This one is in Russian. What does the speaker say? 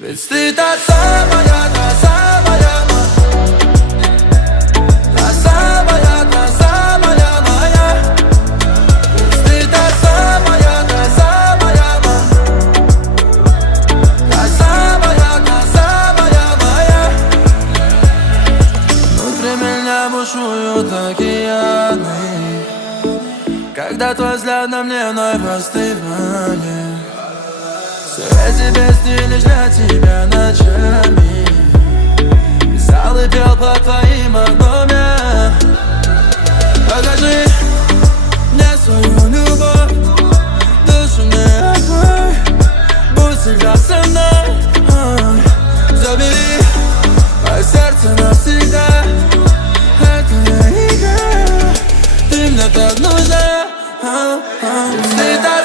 Ведь ты та самая, та самая моя. Ведь ты та самая моя. Внутри меня бушуют океаны, когда твой взгляд на мне вновь остывает. Все эти песни лишь для тебя ночами. Писал и пел по твоим альбоме. Покажи мне свою любовь, душу не открой, будь всегда со мной. Забери мое сердце навсегда. Это не игра, ты мне так нужна. Ты так